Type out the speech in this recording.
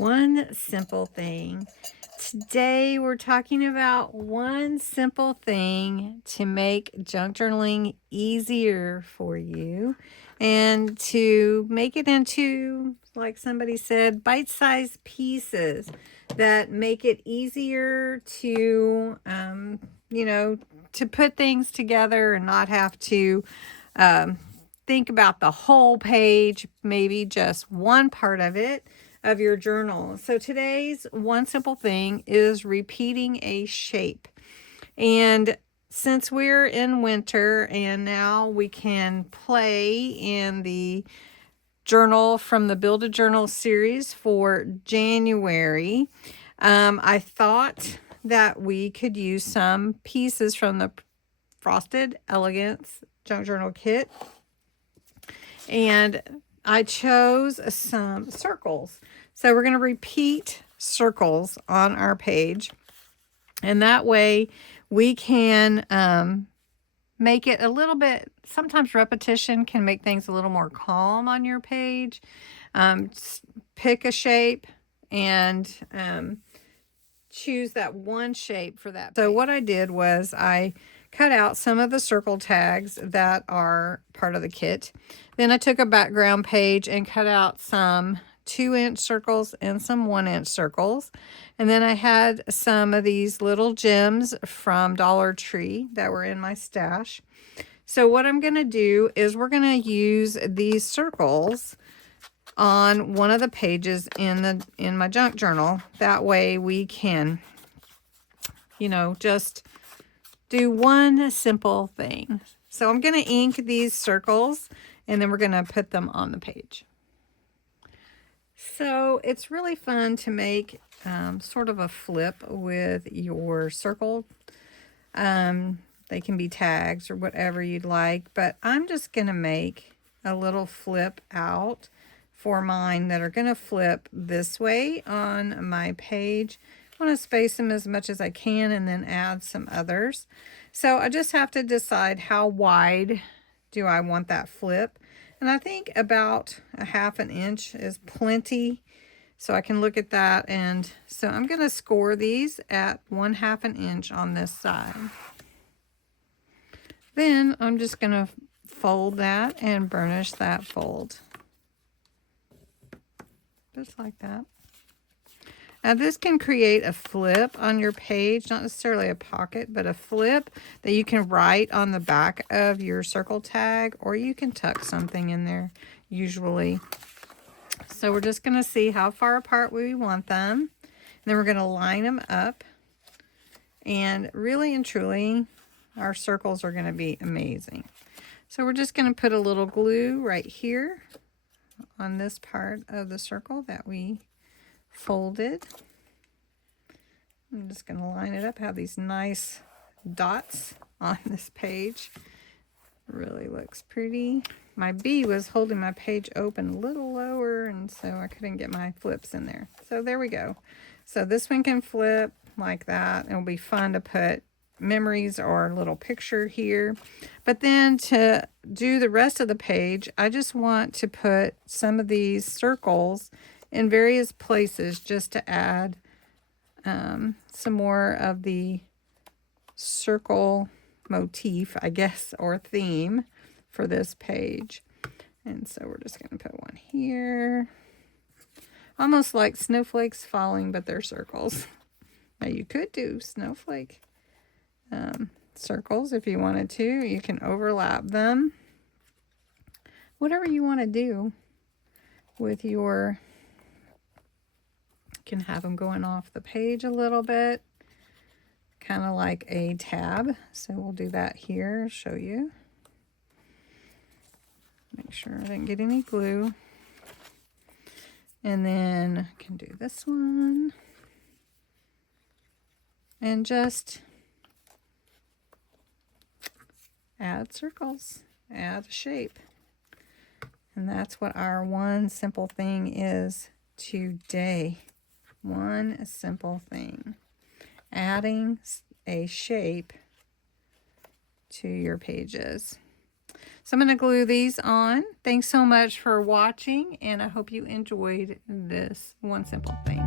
One simple thing. Today we're talking about one simple thing to make junk journaling easier for you and to make it into, like somebody said, bite-sized pieces that make it easier to, to put things together and not have to think about the whole page, maybe just one part of it of your journal. So today's one simple thing is repeating a shape. And since we're in winter and now we can play in the journal from the Build a Journal series for January, I thought that we could use some pieces from the Frosted Elegance Junk Journal Kit. And I chose some circles. So we're going to repeat circles on our page. And that way we can make it a little bit, sometimes repetition can make things a little more calm on your page. Pick a shape and choose that one shape for that page. So what I did was I cut out some of the circle tags that are part of the kit. Then I took a background page and cut out some 2-inch circles and some 1-inch circles. And then I had some of these little gems from Dollar Tree that were in my stash. So what I'm going to do is we're going to use these circles on one of the pages in my junk journal. That way we can, just do one simple thing. So I'm going to ink these circles and then we're going to put them on the page. So it's really fun to make sort of a flip with your circle. They can be tags or whatever you'd like, but I'm just going to make a little flip out for mine that are going to flip this way on my page. I want to space them as much as I can and then add some others. So I just have to decide how wide do I want that flip. And I think about 1/2 inch is plenty. So I can look at that. And so I'm going to score these at 1/2 inch on this side. Then I'm just going to fold that and burnish that fold. Just like that. Now this can create a flip on your page, not necessarily a pocket, but a flip that you can write on the back of your circle tag, or you can tuck something in there usually. So we're just going to see how far apart we want them. And then we're going to line them up. And really and truly, our circles are going to be amazing. So we're just going to put a little glue right here on this part of the circle that we folded. I'm just going to line it up, have these nice dots on this page. Really looks pretty. My bee was holding my page open a little lower, and so I couldn't get my flips in there. So there we go. So this one can flip like that. It'll be fun to put memories or a little picture here. But then to do the rest of the page, I just want to put some of these circles in various places just to add some more of the circle motif, I guess, or theme for this page. And so we're just going to put one here. Almost like snowflakes falling, but they're circles. Now you could do snowflake circles if you wanted to. You can overlap them. Whatever you want to do with your, you can have them going off the page a little bit, kind of like a tab. So we'll do that here, show you. Make sure I didn't get any glue. And then I can do this one. And just add circles, add a shape. And that's what our one simple thing is today. One simple thing. Adding a shape to your pages. So I'm going to glue these on. Thanks so much for watching, and I hope you enjoyed this one simple thing.